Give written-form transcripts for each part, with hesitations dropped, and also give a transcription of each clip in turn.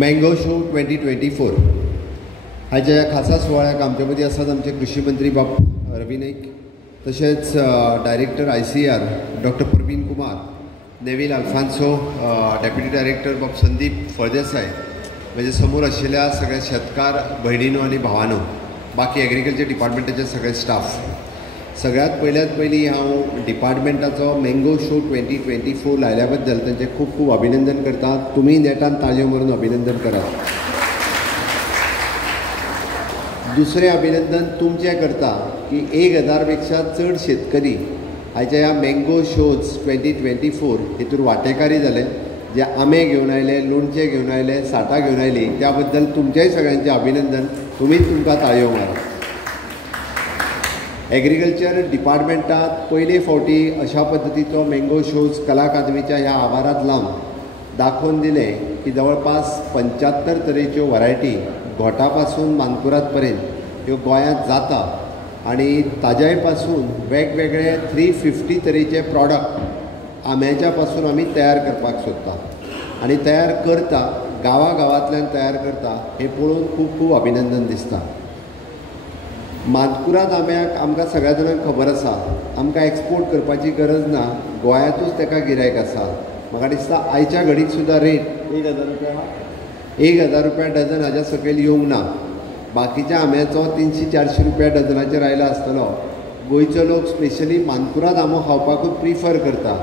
Mango show 2024 हाच्या ह्या खासा सुवाळ्याक आमचे मदीं आसात आमचे कृषी मंत्री बाब रवी नाईक, तशेंच director ICAR doctor Praveen Kumar, Neville Alphonso deputy director बाब संदीप फळदेसाय, म्हणजे समोर आशिल्ल्या सगळ्या शेतकार भयणींनो आनी भावांनो, बाकी एग्रीकल्चर डिपार्टमेंटाचे सगळे स्टाफ, सगळ्यात पयली हांव डिपार्टमेंटाचो मँगो शो 2024 लायल्या बद्दल तांचें खूब खूब अभिनंदन करता. तुमी नेटान ताळयो मारून अभिनंदन करात. दुसरें अभिनंदन तुमचें करता की 1000 पेक्षा चड शेतकरी हाच्या ह्या मँगो शोज 2024 हेतून वांटेकारी जाले. जे आंबे घेवन आयले, लोणचें घेवन आयले, साठां घेवन आयली, त्या बद्दल तुमचेय सगळ्यांचें अभिनंदन. तुमीच तुमकां ताळयो मारा. एग्रीकल्चर डिपार्टमेंटात पयले फावटी अशा पद्दतीचो मँगो शोज कला अकादमीच्या ह्या आवारांत लावन दाखोवन दिले की जवळपास 75 तरेच्यो वरायटी घोटा पासून मानकुराद पर्यंत ह्यो गोंयांत जाता आनी ताज्याय पासून वेगवेगळे 350 तरेचे प्रॉडक्ट आंब्याच्या पासून आमी तयार करपाक सोदता आनी तयार करता, गांवांतल्यान तयार करता. हें पळोवन खूब खूब अभिनंदन दिसता. मानकुराद आंब्याक आमकां सगळ्या जाणांक खबर आसा, आमकां एक्सपोर्ट करपाची गरज ना, गोंयांतूच ताका गिरायक आसा. म्हाका दिसता आयच्या घडीक सुद्दां रेट 1000 रुपया डझन हाज्या सकयल येवंक ना. बाकीच्या आंब्याचो 300-400 रुपया डझनाचेर आयला आसतलो. गोंयचे लोक स्पेशली मानकुराद आंबो खावपाकूच प्रिफर करता.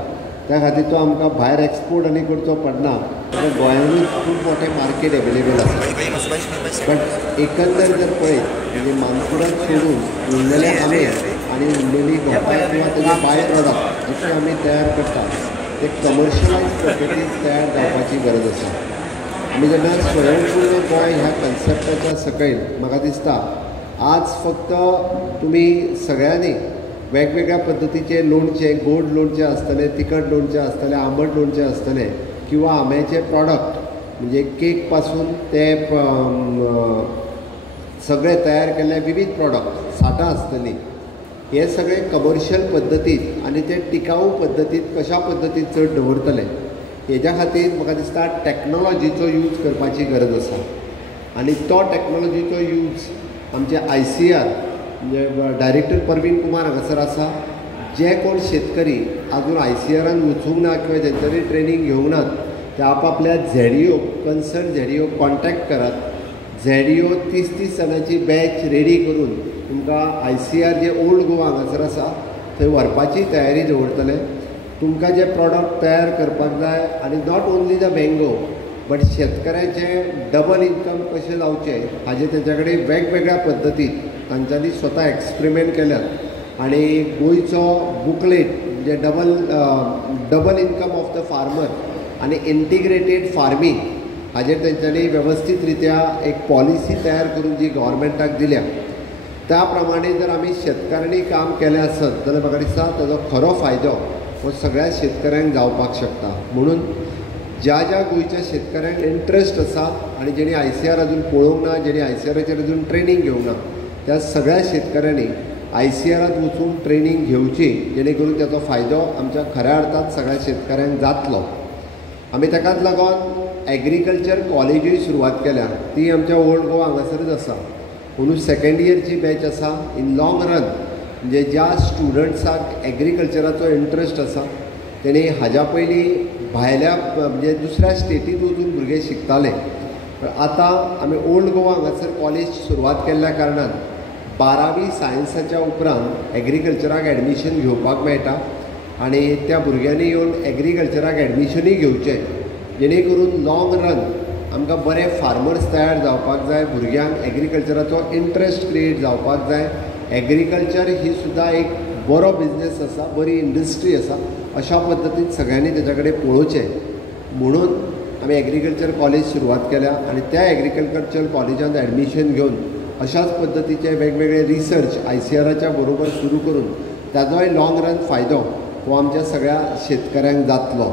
त्या खातीर तो आमकां भायर एक्सपोर्ट आनी करचो पडना. गोंयांतूच खूब मोठें मार्केट एवेलेबल आसा. बट एकंदर जर पळयत म्हणजे मानकुराद सोडून उरलेले आंबे आनी उरलेली घोटां किंवा तेजे बाय प्रॉडक्ट अशें आमी तयार करतात, ते कमर्शलायज प्रॉपर्टीज तयार जावपाची गरज आसा. आमी जेन्ना स्वयंपूर्ण गोंय ह्या कन्सेप्टाच्या सकयल म्हाका दिसता आज फक्त तुमी सगळ्यांनी वेगवेगळ्या पद्दतीचे लोणचे, गोड लोणचें आसतलें, तिखट लोणचें आसतलें, आंबट लोणचें आसतलें किंवा आंब्याचे प्रॉडक्ट म्हणजे केक पासून ते सगळे तयार केल्ले विविध प्रॉडक्ट, साठां आसतलीं, हे सगळे कमर्शियल पद्दतीत आनी ते टिकाऊ पद्दतीत कशा पद्दतीन चड दवरतले हेज्या खातीर म्हाका दिसता टॅक्नॉलॉजीचो यूज करपाची गरज आसा. आनी तो टॅक्नॉलॉजीचो यूज आमचे ICAR म्हणजे डायरेक्टर प्रवीण कुमार हांगासर आसा. जे कोण शेतकरी आजून ICAरान वचूंक ना किंवा जेंच्यांनी ट्रेनींग घेवंक नात ते आपापल्या ZDO कन्सर्न ZDO कॉन्टॅक्ट करात. ZDO 30 जाणांची बॅच रेडी करून तुमकां ICAR जे ओल्ड गोवा हांगासर आसा थंय व्हरपाची तयारी दवरतले. तुमकां जे प्रॉडक्ट तयार करपाक जाय आनी not only the mango but शेतकऱ्याचें डबल इन्कम कशें जावचें हाजे तेच्या कडेन वेगवेगळ्या पद्दतीन तांच्यांनी स्वता एक्सपेरिमेंट केल्यात. आनी गोंयचो बुकलेट म्हणजे double income of the farmer आनी इंटिग्रेटेड फार्मींग हाजेर तेंच्यांनी वेवस्थीत रित्या एक पॉलिसी तयार करून जी गव्हर्मेंटाक दिल्या, त्या प्रमाणे जर आमी शेतकारांनी काम केलें आसत जाल्यार म्हाका दिसता ताजो खरो फायदो हो सगळ्या शेतकऱ्यांक जावपाक शकता. म्हणून ज्या गोंयच्या शेतकऱ्यांक इंट्रस्ट आसा आनी जेणी ICAR अजून पळोवंक ना, जेणी ICAराचेर अजून ट्रेनींग घेवंक ना, त्या सगळ्या शेतकऱ्यांनी ICAरांत वचून ट्रेनींग घेवची, जेणे करून ताचो फायदो आमच्या खऱ्या अर्थात सगळ्या शेतकऱ्यांक जातलो. आमी ताकाच लागून एग्रीकल्चर कॉलेजूय सुरवात केल्या. ती आमच्या ओल्ड गोवा हांगासरच आसा. म्हणून 2nd इयरची बॅच आसा. इन लाँग रन म्हणजे ज्या स्टुडंट्साक एग्रीकल्चराचो इंट्रस्ट आसा तेणी हाज्या पयलीं भायल्या म्हणजे दुसऱ्या स्टेटींत वचून भुरगे शिकताले. आतां आमी ओल्ड गोवा हांगासर कॉलेज सुरवात केल्ल्या कारणान 12वी सायन्साच्या उपरांत एग्रीकल्चराक एडमिशन घेवपाक मेळटा आनी त्या भुरग्यांनी येवन एग्रीकल्चराक एडमिशनूय घेवचें, जेणे करून लाँग रन आमकां बरे फार्मर्स तयार जावपाक जाय, भुरग्यांक एग्रीकल्चराचो इंट्रस्ट क्रिएट जावपाक जाय. एग्रीकल्चर ही सुद्दां एक बरो बिझनेस आसा, बरी इंडस्ट्री आसा. अशा पद्दतीन सगळ्यांनी तेच्या कडेन पळोवचें म्हणून आमी एग्रीकल्चर कॉलेज सुरवात केल्या आनी त्या एग्रीकल्चर कॉलेजांत एडमिशन घेवन अशाच पद्दतीचे वेगवेगळे रिसर्च ICAराच्या बरोबर सुरू करून ताजोय लाँग रन फायदो हो आमच्या सगळ्या शेतकऱ्यांक जातलो.